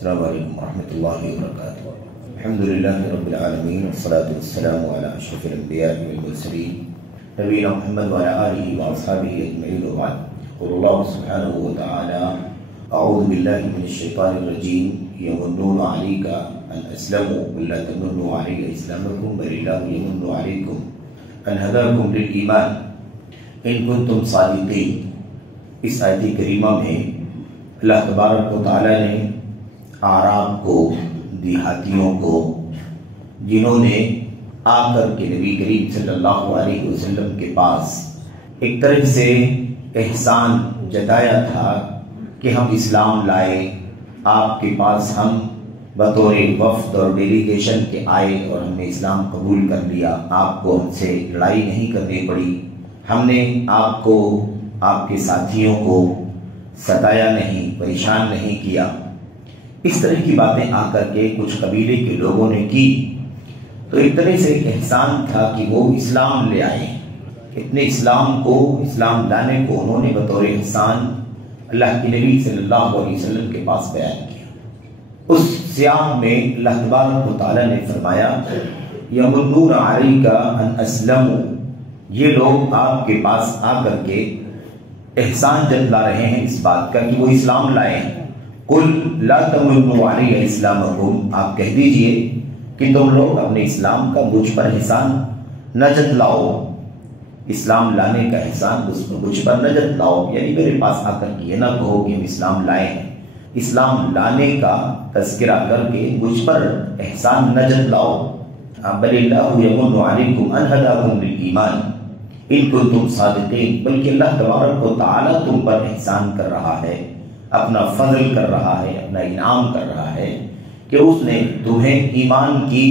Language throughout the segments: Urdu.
السلام علیکم ورحمۃ اللہ وبرکاتہ۔ الحمدللہ رب العالمین والصلاة والسلام علی اشرف الانبیاء والمرسلین نبینا محمد وعلی آلہ واصحابہ اجمعین وبعد۔ قال اللہ سبحانہ وتعالی اعوذ باللہ من الشیطان الرجیم یمنون علیک ان اسلموا قل لا تمنوا علی اسلامکم بل اللہ یمن علیکم ان ہداکم للایمان ان کنتم صادقین۔ اس آیت کریمہ میں اللہ تبارک و تعالی نے اعراب کو، دیہاتیوں کو، جنہوں نے آ کر کے نبی کریم صلی اللہ علیہ وسلم کے پاس ایک طرح سے احسان جتایا تھا کہ ہم اسلام لائے، آپ کے پاس ہم بطور وفد اور ڈیلیگیشن کے آئے اور ہم نے اسلام قبول کر لیا، آپ کو ہم سے لڑائی نہیں کرنی پڑی، ہم نے آپ کو، آپ کے ساتھیوں کو ستایا نہیں، پریشان نہیں کیا۔ اس طرح کی باتیں آ کر کے کچھ قبیلے کے لوگوں نے کی، تو ایک طرح سے ایک احسان تھا کہ وہ اسلام لے آئے۔ اتنے اسلام لانے کو انہوں نے بطور احسان اللہ کے نبی صلی اللہ علیہ وسلم کے پاس بیان کیا۔ اس سیاق میں اللہ تبارک و تعالی نے فرمایا یمنون علیک ان اسلموا، یہ لوگ آپ کے پاس آ کر کے احسان جتلا رہے ہیں اس بات کا کہ وہ اسلام لائے ہیں۔ قل لا تمنوا علی اسلامکم، آپ کہہ دیجئے کہ تم لوگ اپنے اسلام کا مجھ پر احسان نہ جتلاؤ، اسلام لانے کا احسان مجھ پر نہ جتلاؤ، یعنی میرے پاس آ کر کے یہ نہ کہو کہ ہم اسلام لائے ہیں، اسلام لانے کا تذکرہ کر کے مجھ پر احسان نہ جتلاؤ۔ بل اللہ یمن علیکم ان ہداکم للایمان ان کنتم صادقین، بلکہ اللہ تبارک و تعالی تم پر احسان کر رہا ہے، اپنا فضل کر رہا ہے، اپنا انعام کر رہا ہے کہ اس نے تمہیں ایمان کی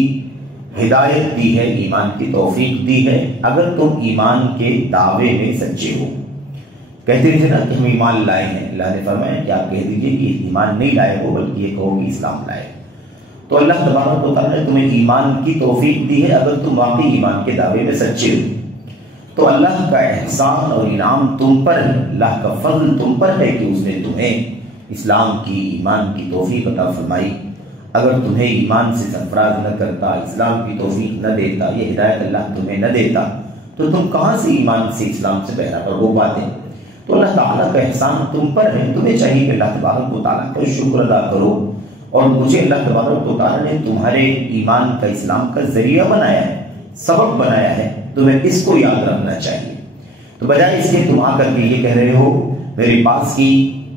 ہدایت دی ہے، ایمان کی توفیق دی ہے، اگر تم ایمان کے دعوے میں سچے ہو۔ کہتے تھے نا کہ ہم ایمان لائے ہیں، اللہ نے فرمایا کہ آپ کہہ دیجئے کہ ایمان نہیں لائے ہو بلکہ یہ کہو کہ اسلام لائے۔ تو اللہ تبارک و تعالیٰ نے تمہیں ایمان کی توفیق دی ہے اگر تم واقعی ایمان کے دعوے میں سچے ہو۔ تو اللہ کا احسان اور انعام تم پر ہے، اللہ کا فضل تم پر ہے کہ اس نے تمہیں اسلام کی، ایمان کی توفیق عطا فرمائی۔ اگر تمہیں ایمان سے سرفراز نہ کرتا، اسلام کی توفیق نہ دیتا، یہ ہدایت اللہ تمہیں نہ دیتا تو تم کہاں سے ایمان سے، اسلام سے بہرہ ہو پاتے؟ تو اللہ تعالیٰ کا احسان تم پر ہے، تمہیں چاہیے کہ اللہ تبارک و تعالیٰ کا شکر ادا کرو، اور مجھے اللہ تبارک و تعالیٰ نے تمہارے ایمان کا، اسلام کا ذریعہ بنایا ہے، سبب بنایا ہے، تمہیں اس کو یاد رکھنا چاہیے۔ تو بجائے اس کے تم آ کر کے یہ کہہ رہے ہو میرے پاس کی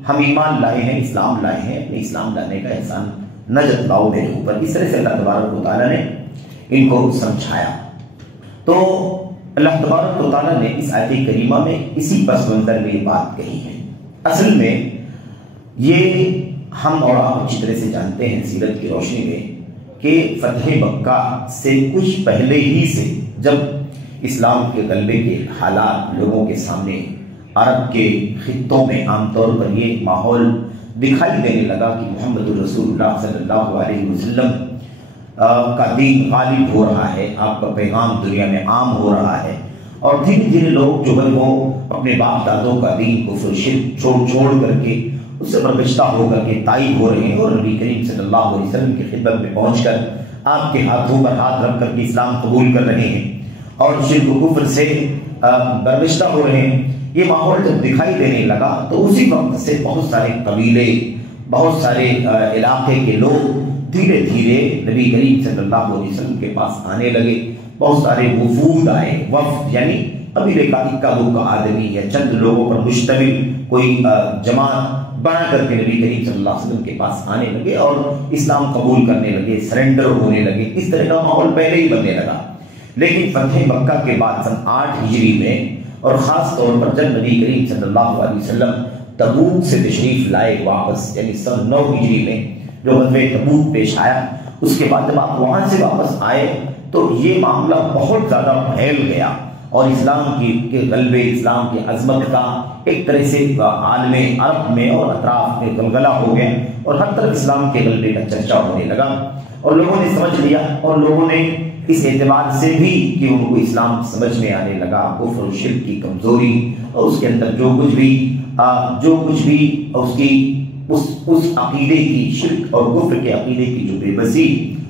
ہم ایمان لائے ہیں، اسلام لائے ہیں، اپنے اسلام لانے کا احسان نہ جتلاؤ میرے اوپر۔ اس طرح سے اللہ تبارک و تعالیٰ نے ان کو سمجھایا۔ تو اللہ تبارک و تعالیٰ نے اس آیت کریمہ میں اسی پس منظر میں یہ بات کہی ہے۔ اصل میں یہ ہم اور آپ اچھی طرح سے جانتے ہیں سیرت کی روشنی میں کہ فتح مکہ سے کچھ پہلے ہی سے جب اسلام کے غلبے کے حالات لوگوں کے سامنے، عرب کے خطوں میں عام طور پر یہ ماحول دکھائی دینے لگا کہ محمد رسول اللہ صلی اللہ علیہ وسلم کا دین غالب ہو رہا ہے، آپ کا پیغام دنیا میں عام ہو رہا ہے، اور دھیرے دھیرے لوگ جو ہے وہ اپنے باپ دادوں کا دین کفر شرک چھوڑ کر کے اس سے برگشتہ ہو کر کے تائب ہو رہے ہیں، اور نبی کریم صلی اللہ علیہ وسلم کی خدمت میں پہنچ کر آپ کے ہاتھوں پر ہاتھ رکھ کر کے اسلام قبول کر رہے ہیں اور شرک و کفر سے برگشتہ ہو رہے ہیں۔ یہ ماحول جب دکھائی دینے لگا تو اسی وقت سے بہت سارے قبیلے، بہت سارے علاقے کے لوگ دھیرے دھیرے نبی کریم صلی اللہ علیہ وسلم کے پاس آنے لگے۔ بہت سارے وفود آئے، وفد یعنی قبیلے کا اکا دکا آدمی یا چند لوگوں پر مشتمل کوئی جماعت بنا کر کے نبی کریم صلی اللہ علیہ وسلم کے پاس آنے لگے اور اسلام قبول کرنے لگے، سرنڈر ہونے لگے۔ اس طرح کا ماحول پہلے ہی بننے لگا، لیکن فتح مکہ کے بعد سن 8 ہجری میں، اور خاص طور پر جب نبی کریم صلی اللہ علیہ وسلم تبوک سے تشریف لائے واپس، یعنی سن 9 ہجری میں جو غزوہ تبوک پیش آیا، اس کے بعد جب آپ وہاں سے واپس آئے تو یہ معاملہ بہت زیادہ پھیل گیا، اور اسلام کے غلبے، اسلام کی عظمت کا ایک طرح سے عالم عرب میں اور اطراف میں گلگلہ ہو گیا، اور ہر طرف اسلام کے غلبے کا چرچا ہونے لگا، اور لوگوں نے سمجھ لیا، اور لوگوں نے اس اعتبار سے بھی کہ ان کو اسلام سمجھ میں آنے لگا، کفر و شرک کی کمزوری اور اس کے اندر جو کچھ بھی اس کی اس عقیدے کی، شرک اور کفر کے عقیدے کی جو بے بسی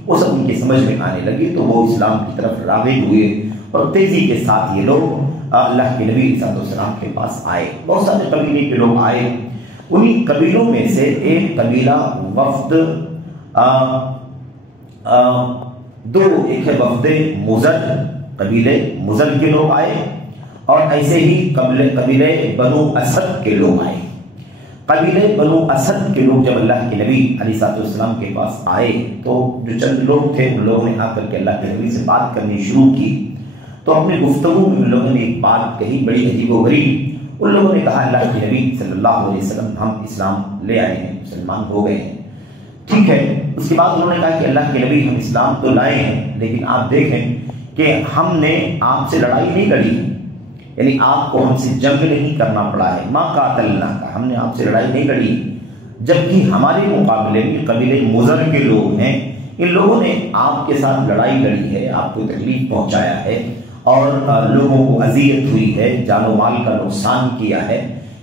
وہ سب ان کی سمجھ میں آنے لگی، تو وہ اسلام کی طرف راغب ہوئے اور تیزی کے ساتھ یہ لوگ اللہ کے نبی علیہ السلام کے پاس آئے۔ بہت سارے قبیلے کے لوگ آئے، انہی قبیلوں میں سے ایک قبیلہ وفد ایک ہے وفد مزر، قبیلے مزر کے لوگ آئے، اور ایسے ہی قبیلے بنو اسد کے لوگ آئے۔ قبیلے بنو اسد کے لوگ جب اللہ کے نبی علیہ السلام کے پاس آئے تو جو چند لوگ تھے ان لوگوں نے آ کر کے اللہ کے نبی سے بات کرنی شروع کی، تو اپنے گفتگو میں ان لوگوں نے ایک بات کہی بڑی عجیب و غریب۔ ان لوگوں نے کہا اللہ کے نبی صلی اللہ علیہ وسلم ہم اسلام لے آئے ہیں، مسلمان ہو گئے ہیں، ٹھیک ہے۔ اس کے بعد انہوں نے کہا کہ اللہ کے نبی ہم اسلام تو لائے ہیں لیکن آپ دیکھیں کہ ہم نے آپ سے لڑائی نہیں لڑی، یعنی آپ کو ہم سے جنگ نہیں کرنا پڑا ہے، ما قاتلنا کا، ہم نے آپ سے لڑائی نہیں لڑی، جبکہ ہمارے مقابلے میں قبیلے مزر کے لوگ ہیں، ان لوگوں نے آپ کے ساتھ لڑائی لڑی ہے، آپ کو تکلیف پہنچایا ہے اور لوگوں کو اذیت ہوئی ہے، جان و مال کا نقصان کیا ہے،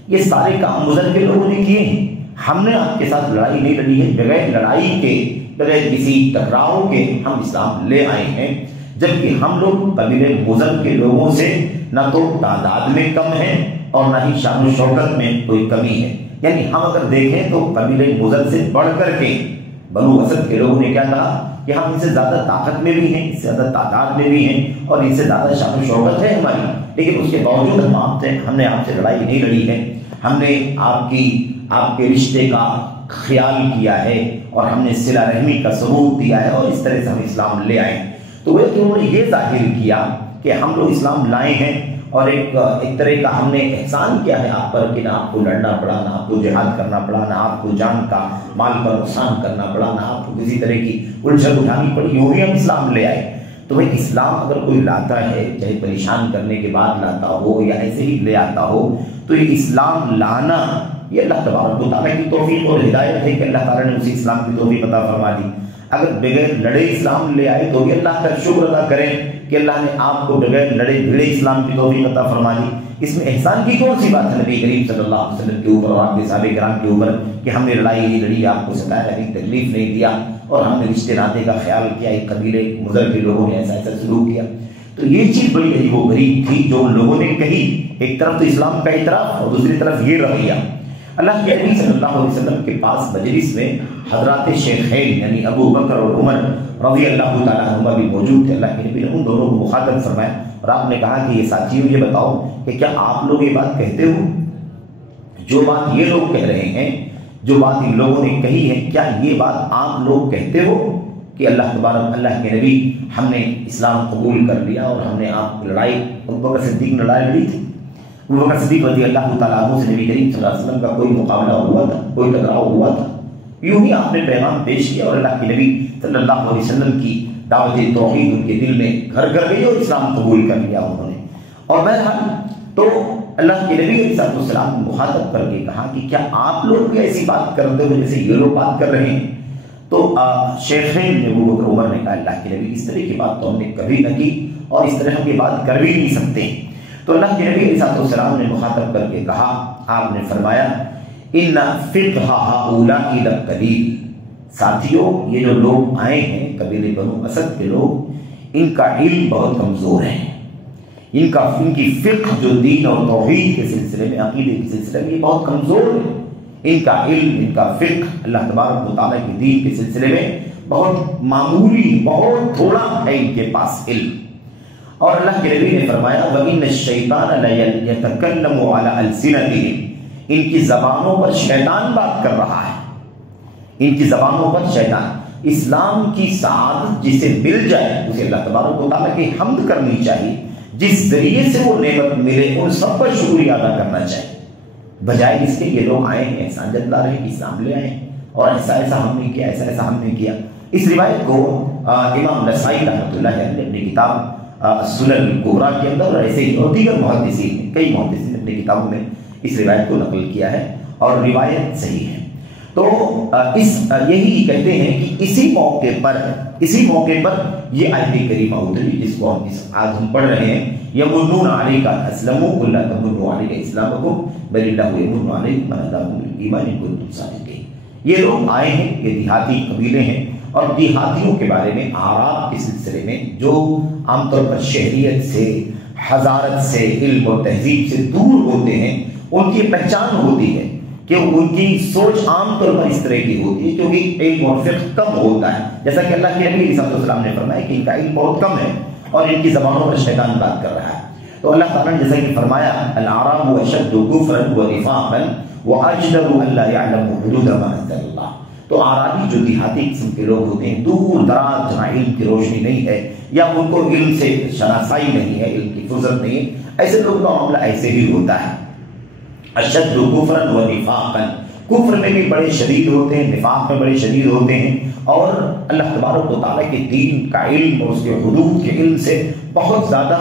یہ سارے کام مزر کے لوگوں نے کیے ہیں، ہم نے آپ کے ساتھ لڑائی نہیں لڑی ہے، بغیر لڑائی کے، بغیر کسی ٹکراؤ کے ہم اسلام لے آئے ہیں، جبکہ ہم لوگ قبیلے مزر کے لوگوں سے نہ تو تعداد میں کم ہیں اور نہ ہی شان و شوکت میں کوئی کمی ہے، یعنی ہم اگر دیکھیں تو قبیلے مزر سے بڑھ کر کے بنو اسد کے لوگوں نے کیا کہا کہ ہم ان سے زیادہ طاقت میں بھی ہیں، اس سے زیادہ تعداد میں بھی ہیں اور ان سے زیادہ شان و شوکت ہے ہماری، لیکن اس کے باوجود ہم نے آپ سے لڑائی نہیں لڑی ہے، ہم نے آپ کے رشتے کا خیال کیا ہے اور ہم نے صلہ رحمی کا ثبوت دیا ہے اور اس طرح سے ہم اسلام لے آئے۔ تو وہ کہ انہوں نے یہ ظاہر کیا کہ ہم لوگ اسلام لائے ہیں اور ایک طرح کا ہم نے احسان کیا ہے آپ پر کہ نہ آپ کو لڑنا پڑا، نہ آپ کو جہاد کرنا پڑا، نہ آپ کو جان کا مال کا نقصان کرنا پڑا، نہ آپ کو کسی طرح کی الجھن اٹھانی پڑی، یوں ہی ہم اسلام لے آئے۔ تو بھائی اسلام اگر کوئی لاتا ہے، چاہے پریشان کرنے کے بعد لاتا ہو یا ایسے ہی لے آتا ہو، تو یہ اسلام لانا یہ اللہ تبارک و تعالیٰ کی توفیق اور ہدایت ہے کہ اللہ تعالیٰ نے اسی اسلام کی توفیق عطا فرما دی۔ اگر بغیر لڑے اسلام لے آئے تو بھی اللہ کا شکر ادا کریں کہ اللہ نے آپ کو بغیر لڑے بھیڑے اسلام کی توفیق عطا فرما دی۔ اس میں احسان کی کون سی بات ہے نبی کریم صلی اللہ علیہ وسلم کے اوپر اور آپ کے صحابہ کرام کے اوپر کہ ہم نے لڑائی نہیں لڑی، آپ کو ستایا نہیں، تکلیف نہیں دیا اور ہم نے رشتے ناطے کا خیال کیا، ایک قبیلے مزر کے لوگوں نے ایسا سلوک کیا۔ تو یہ چیز بڑی عجیب و غریب تھی جو ان لوگوں نے کہی، ایک طرف تو اسلام کا اعتراف اور دوسری طرف یہ رویہ۔ اللہ کے نبی صلی اللہ علیہ وسلم کے پاس مجلس میں حضرات شیخین یعنی ابو بکر اور عمر رضی اللہ تعالیٰ عنہما بھی موجود تھے۔ اللہ کے نبی نے ان دونوں کو مخاطب فرمایا اور آپ نے کہا کہ یہ ساتھیوں یہ بتاؤ کہ کیا آپ لوگ یہ بات کہتے ہو، جو بات یہ لوگ کہہ رہے ہیں، جو بات ان لوگوں نے کہی ہے، کیا یہ بات آپ لوگ کہتے ہو کہ اللہ تبارک اللہ کے نبی ہم نے اسلام قبول کر لیا اور ہم نے آپ لڑائی، ابو بکر صدیق نے لڑائی لڑی تھی، ابو بکر صدیق رضی اللہ تعالیٰ عنہ سے نبی کریم صلی اللہ علیہ وسلم کا کوئی مقابلہ ہوا تھا، کوئی ٹکراؤ ہوا تھا، یوں ہی آپ نے پیغام پیش کیا اور اللہ کے نبی صلی اللہ علیہ وسلم کی دعوت توحید ان کے دل میں گھر کر گئی اور اسلام قبول کر لیا انہوں نے۔ اور بہرحال تو اللہ کے نبی علیہ السلام نے مخاطب کر کے کہا کہ کیا آپ لوگ بھی ایسی بات کرتے ہو جیسے یہ لوگ بات کر رہے ہیں؟ تو شیخین نے ابو بکر عمر نے کہا اللہ کے نبی اس طرح کی بات تو ہم نے کبھی نہ کی اور اس طرح کی بات کر بھی نہیں سکتے۔ تو اللہ کے نبی علیہ السلام نے مخاطب کر کے کہا، آپ نے فرمایا ان فقہ ہؤلاء لقلیل، ساتھیوں یہ جو لوگ آئے ہیں قبیلے بنو اسد کے لوگ، ان کا علم بہت کمزور ہے، ان کی فقہ جو دین اور توحید کے سلسلے میں، عقیدے کے سلسلے میں یہ بہت کمزور ہے، ان کا علم، ان کا فقہ اللہ تبارک و تعالیٰ کے دین کے سلسلے میں بہت معمولی، بہت تھوڑا ہے ان کے پاس علم۔ اور اللہ کے نبی نے فرمایا وَإِنَّ الشَّيْطَانَ لَيَتَكَلَّمُ عَلَىٰ أَلْسِنَتِهِمْ، ان کی زبانوں پر شیطان بات کر رہا ہے، ان کی زبانوں پر شیطان۔ اسلام کی سعادت جسے مل جائے اسے اللہ تبارک و تعالیٰ کی حمد کرنی چاہیے، جس ذریعے سے وہ نعمت ملے ان سب پر شکریہ ادا کرنا چاہیے، بجائے اس کے یہ لوگ آئے ہیں احسان جتلا رہے ہیں اسلام لے آئے اور ایسا ایسا ہم نے کیا، ایسا ایسا ہم نے کیا۔ اس روایت کو امام نسائی رحمۃ اللہ علیہ نے اپنی کتاب سنن الکبریٰ کے اندر اور ایسے ہی اور دیگر محدثین نے، کئی محدثین نے اپنی کتابوں میں اس روایت کو نقل کیا ہے اور روایت صحیح ہے۔ تو یہی کہتے ہیں کہ اسی موقع پر یہ آیت کریمہ اتری جس کو آج ہم پڑھ رہے ہیں، یمنون علیک ان اسلموا قل لا تمنوا علی اسلامکم بل اللہ یمن علیکم ان ہداکم للایمان ان کنتم صادقین۔ یہ لوگ آئے ہیں، یہ دیہاتی قبیلے ہیں، اور دیہاتیوں کے بارے میں اعراب کے سلسلے میں جو عام طور پر شہریت سے، حضارت سے، علم و تہذیب سے دور ہوتے ہیں، ان کی پہچان ہوتی ہے کہ ان کی سوچ عام طور پر اس طرح کی ہوتی ہے کیونکہ علم اور فقہ کم ہوتا ہے، جیسا کہ اللہ کے نبی صلی اللہ علیہ وسلم نے فرمایا کہ ان کا علم بہت کم ہے اور ان کی زبانوں پر شیطان بات کر رہا ہے۔ تو اللہ تعالیٰ نے جیسا کہ فرمایا الاعراب اشد کفرا ونفاقا واجدر الا يعلموا حدود ما انزل اللہ، تو اعرابی جو دیہاتی قسم کے لوگ ہوتے ہیں، دور دراز جہاں علم کی روشنی نہیں ہے یا ان کو علم سے شناسائی نہیں ہے، علم کی فرصت نہیں ہے، ایسے لوگوں کا معاملہ ایسے ہی ہوتا ہے۔ اشد کفرا ونفاقا، کفر میں بھی بڑے شدید ہوتے ہیں، نفاق میں بڑے شدید ہوتے ہیں، اور اللہ تبارک و تعالیٰ کے دین کا علم اور اس کے حدود کے علم سے بہت زیادہ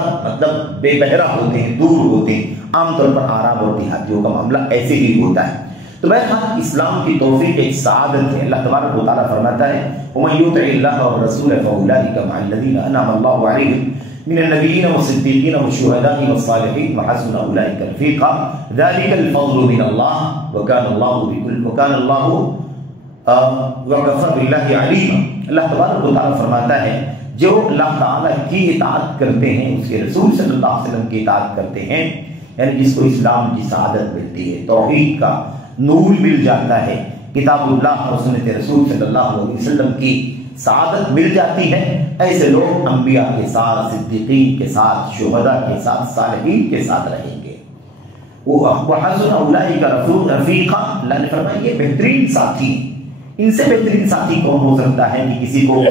بے بہرا ہوتے ہیں، دور ہوتے ہیں۔ عام طور پر اعراب اور دیہاتیوں کا معاملہ ایسے ہی ہوتا ہے۔ تو بہرحال اسلام کی توفیق ایک سعادت ہے۔ اللہ تبارک و تعالیٰ فرماتا ہے وَمَن يُطِعِ اللَّهَ وَالرَّسُولَ فَأُولَٰئِكَ مَعَ الَّذِينَ أَنْعَمَ اللَّهُ عَلَيْهِم مِّنَ النَّبِيِّينَ وَالصِّدِّيقِينَ وَالشُّهَدَاءِ وَالصَّالِحِينَ وَحَسُنَ أُولَٰئِكَ رَفِيقًا ذَلِكَ الْفَضْلُ مِنَ اللَّهِ وَكَانَ اللَّهُ وَكَفَىٰ بِاللَّهِ عَلِيمًا۔ اللہ تبارک و تعالیٰ فرماتا ہے جو اللہ تعالیٰ کی اطاعت کرتے ہیں، اس کے رسول صلی اللہ علیہ وسلم کی اطاعت کرتے ہیں، یعنی جس کو اسلام کی سعادت ملتی ہے، توحید کا نور مل جاتا ہے، کتاب اللہ اور سنت رسول صلی اللہ علیہ وسلم کی سعادت مل جاتی ہے، ایسے لوگ انبیاء کے ساتھ، صدیقین کے ساتھ، شہداء کے ساتھ، صالحین کے ساتھ رہیں گے۔ وَحَسُنَ أُولَٰئِكَ رَفِيقًا، اللہ نے فرمایا یہ بہترین ساتھی، ان سے بہترین ساتھی کون ہو سکتا ہے کہ کسی کو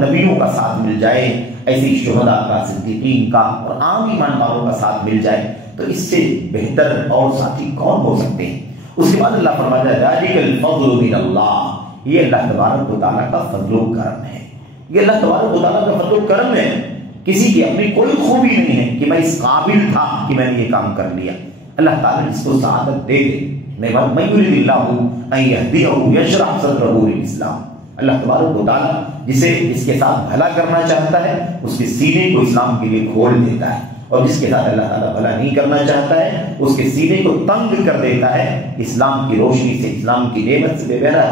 نبیوں کا ساتھ مل جائے، ایسی شہداء کا، صدیقین کا اور عام ایمان والوں کا ساتھ مل جائے، تو اس سے بہتر اور ساتھی کون ہو سکتے ہیں؟ اس کے بعد اللہ فرماتا ہے ذَلِكَ الْفَضْلُ مِنَ اللَّهِ، یہ اللہ تبارک و تعالیٰ کا فضل و کرم ہے، یہ اللہ تبارک و تعالیٰ کا فضل و کرم ہے۔ کسی کی اپنی کوئی خوبی نہیں ہے کہ میں اس قابل تھا کہ میں نے یہ کام کر لیا، اللہ تعالیٰ جس کو سعادت دے دے، مَن يُرِدِ اللَّهُ أَن يَهْدِيَهُ يَشْرَحْ صَدْرَهُ لِلْإِسْلَامِ، اللہ تبارک و تعالیٰ جس کے ساتھ بھلا کرنا چاہتا ہے اس کے سینے کو اسلام کے لیے کھول دیتا ہے، اور جس کے ساتھ اللہ تعالیٰ بھلا نہیں کرنا چاہتا ہے اس کے سینے کو تنگ کر دیتا ہے، اسلام کی روشنی سے، اسلام کی نعمت سے بے بہرا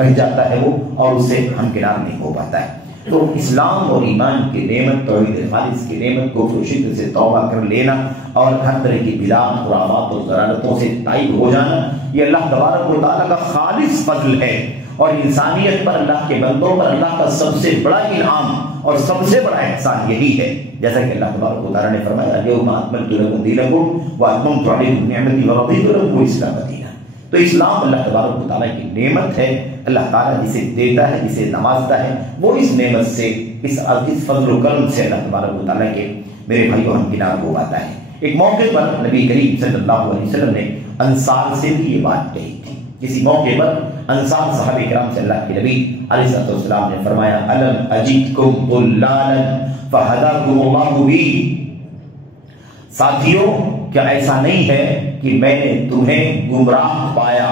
رہ جاتا ہے وہ، اور اس سے ہمکنار نہیں ہو پاتا ہے۔ تو اسلام اور ایمان کی نعمت، توحید خالص کی نعمت کو شدت سے توبہ کر لینا اور ہر طرح کی بدعات، خرافات اور ضلالتوں سے تائب ہو جانا، یہ اللہ تبارک و تعالیٰ کا خالص فضل ہے، اور انسانیت پر، اللہ کے بندوں پر اللہ کا سب سے بڑا انعام اور سب سے بڑا احسان یہی ہے، جیسا کہ اللہ تبارک و تعالیٰ نے فرمایا اليوم اکملت لکم دینکم واتممت علیکم نعمتی ورضیت لکم الاسلام دینا۔ تو اسلام اللہ تبارک و تعالیٰ کی نعمت ہے، اللہ تعالیٰ جسے دیتا ہے، جسے نوازتا ہے، وہ اس نعمت سے، اس فضل و کرم سے اللہ تبارک و تعالیٰ کے میرے بھائیوں ہمکنار ہو پاتا ہے۔ ایک موقع پر نبی کریم صلی اللہ علیہ وسلم نے انصار سے بھی یہ بات کہی تھی۔ کسی موقع پر انصار صحابہ کرام سے اللہ کے نبی علیہ السلام نے فرمایا الم اجدکم ضلالا فہداکم اللہ بی، ساتھیوں کیا ایسا نہیں ہے کہ میں نے تمہیں گمراہ پایا،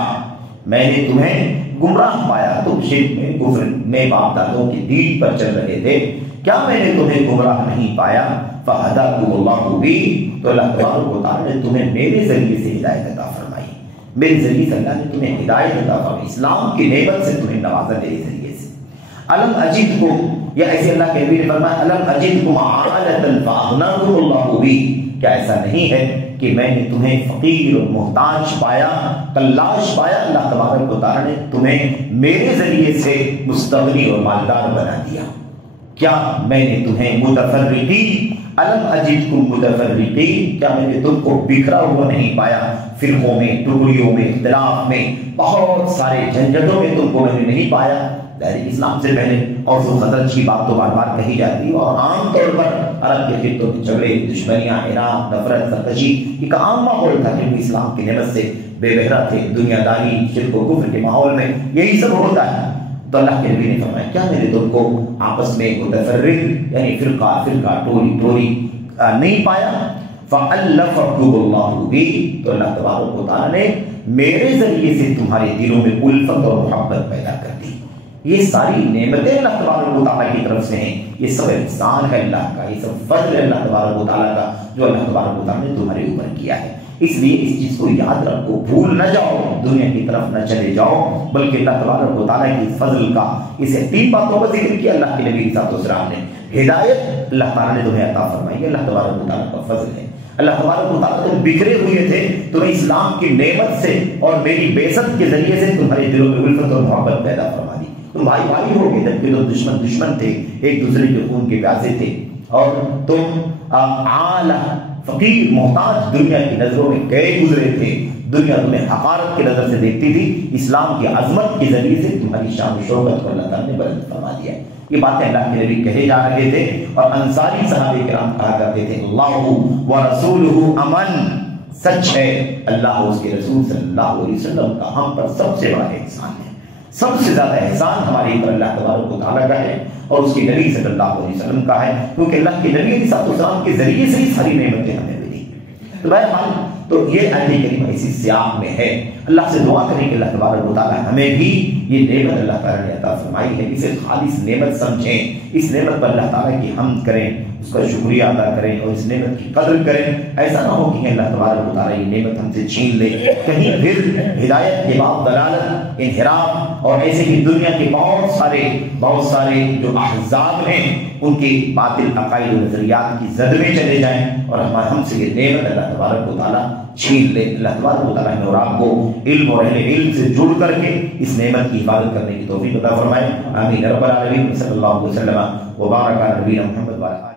میں نے تمہیں گمراہ پایا، تم شرک میں، کفر میں، باپ دادوں کے دین پر چل رہے تھے، کیا میں نے تمہیں گمراہ نہیں پایا؟ فہداکم اللہ بی، تو اللہ تبارک و تعالیٰ نے تمہیں میرے ذریعے سے ہدایت عطا فرمائی، میرے ذریعے سے اللہ نے تمہیں ہدایت عطا فرمائی، اسلام کی نعمت سے تمہیں نوازا میرے ذریعے سے۔ الم اجدکم، یا ایسے اللہ کے نبی نے فرمایا الم اجدکم عالۃ فاغناکم اللہ بی، کیا ایسا نہیں ہے کہ میں نے تمہیں فقیر اور محتاج پایا، کلاش پایا، اللہ تبارک و تعالیٰ نے تمہیں میرے ذریعے سے مستغنی اور مالدار بنا دیا۔ کیا میں نے تمہیں متفرقین، الم اجدکم متفرقین، کیا میں نے تم کو بکھرا ہوا نہیں پایا، فرقوں میں، ٹکڑیوں میں، اختلاف میں، بہت سارے جھنجھٹوں میں تم کو میں نے نہیں پایا۔ اسلام سے پہلے اور خطرت کی بات تو بار بار کہی جاتی ہے، اور عام طور پر عرب کے خطوں کے جھگڑے، دشمنیاں، عراق، نفرت، سرکشی، ایک عام ماحول تھا، کیونکہ اسلام کی نعمت سے بے بہرا تھے، دنیا داری، شرک و کفر کے ماحول میں یہی سب ہوتا ہے۔ تو اللہ کے نبی نے فرمایا کیا میں نے تم کو آپس میں متفرق، یعنی فرقہ فرقہ، ٹولی ٹولی نہیں پایا؟ فَأَلَّفَكُمُ اللَّهُ بِي، تو اللہ تبارک و تعالیٰ نے میرے ذریعے سے تمہارے دلوں میں الفت اور محبت پیدا کر دی۔ یہ ساری نعمتیں اللہ تبارک و تعالیٰ کی طرف سے ہیں، یہ سب احسان ہے اللہ کا، یہ سب فضل ہے اللہ تبارک و تعالیٰ کا جو اللہ تبارک و تعالیٰ نے تمہارے اوپر کیا ہے۔ اس لیے اس چیز کو یاد رکھو، بھول نہ جاؤ، دنیا کی طرف نہ چلے جاؤ، بلکہ اللہ تبارک و تعالیٰ کی فضل کا اسے 3 باتوں کا ذکر کیا اللہ کے نبی صلی اللہ علیہ وسلم نے۔ ہدایت اللہ تعالیٰ نے تمہیں عطا فرمائی ہے، اللہ تبارک و تعالیٰ کا فضل ہے۔ اللہ تبارک و تعالیٰ تم بکھرے ہوئے تھے، تمہیں اسلام کی نعمت سے اور میری بعثت کے ذریعے سے تمہارے دلوں میں الفت اور محبت پیدا فرما دی، تم بھائی بھائی ہو گئے، جبکہ تو دشمن تھے، ایک دوسرے کے خون کے پیاسے تھے، اور تم عالہ فقیر محتاج دنیا کی نظروں میں گئے گزرے تھے، دنیا تمہیں حقارت کی نظر سے دیکھتی تھی، اسلام کی عظمت کے ذریعے سے تمہاری شان و شوکت کو اللہ تعالیٰ نے بلند فرما دیا ہے۔ یہ باتیں اللہ کے نبی کہے جا رہے تھے، اور انصاری صحابہ کرام کہا کرتے تھے اللہ و رسولہ امن، سچ ہے اللہ اور اس کے رسول صلی اللہ علیہ وسلم کا ہم پر سب سے بڑا احسان ہے، سب سے زیادہ احسان ہمارے اوپر اللہ تبارک و تعالیٰ کا ہے اور اس کے نبی صلی اللہ علیہ وسلم کا ہے، کیونکہ اللہ کے نبی علیہ السلام کے ذریعے سے ہی ساری نعمتیں ہمیں ملی۔ تو بہرحال تو یہ آیت کریمہ اسی سیاق میں ہے، اللہ سے دعا کریں کہ اللہ تبارک و تعالیٰ ہمیں بھی یہ نعمت اللہ تعالیٰ نے عطا فرمائی ہے اسے خالص نعمت سمجھیں، اس نعمت پر اللہ تعالیٰ کی حمد کریں، اس کا شکریہ ادا کریں اور اس نعمت کی قدر کریں۔ ایسا نہ ہو کہ اللہ تبارک و تعالیٰ یہ نعمت ہم سے چھین لے، کہیں پھر ہدایت کے بعد دلالت، انحراف اور ایسے ہی دنیا کے بہت سارے جو احزاب ہیں ان کے باطل عقائد و نظریات کی زد میں چلے جائیں اور ہم سے یہ نعمت اللہ تبارک و تعالیٰ چھین لے۔ اللہ تبارک و تعالیٰ ہمیں اور آپ کو علم اور اہل علم سے جڑ کر کے اس نعمت کی حفاظت کرنے کی توفیق عطا فرمائے، آمین رب العالمین۔ صلی اللہ علیہ وسلم وبارک علی نبینا محمد وعلی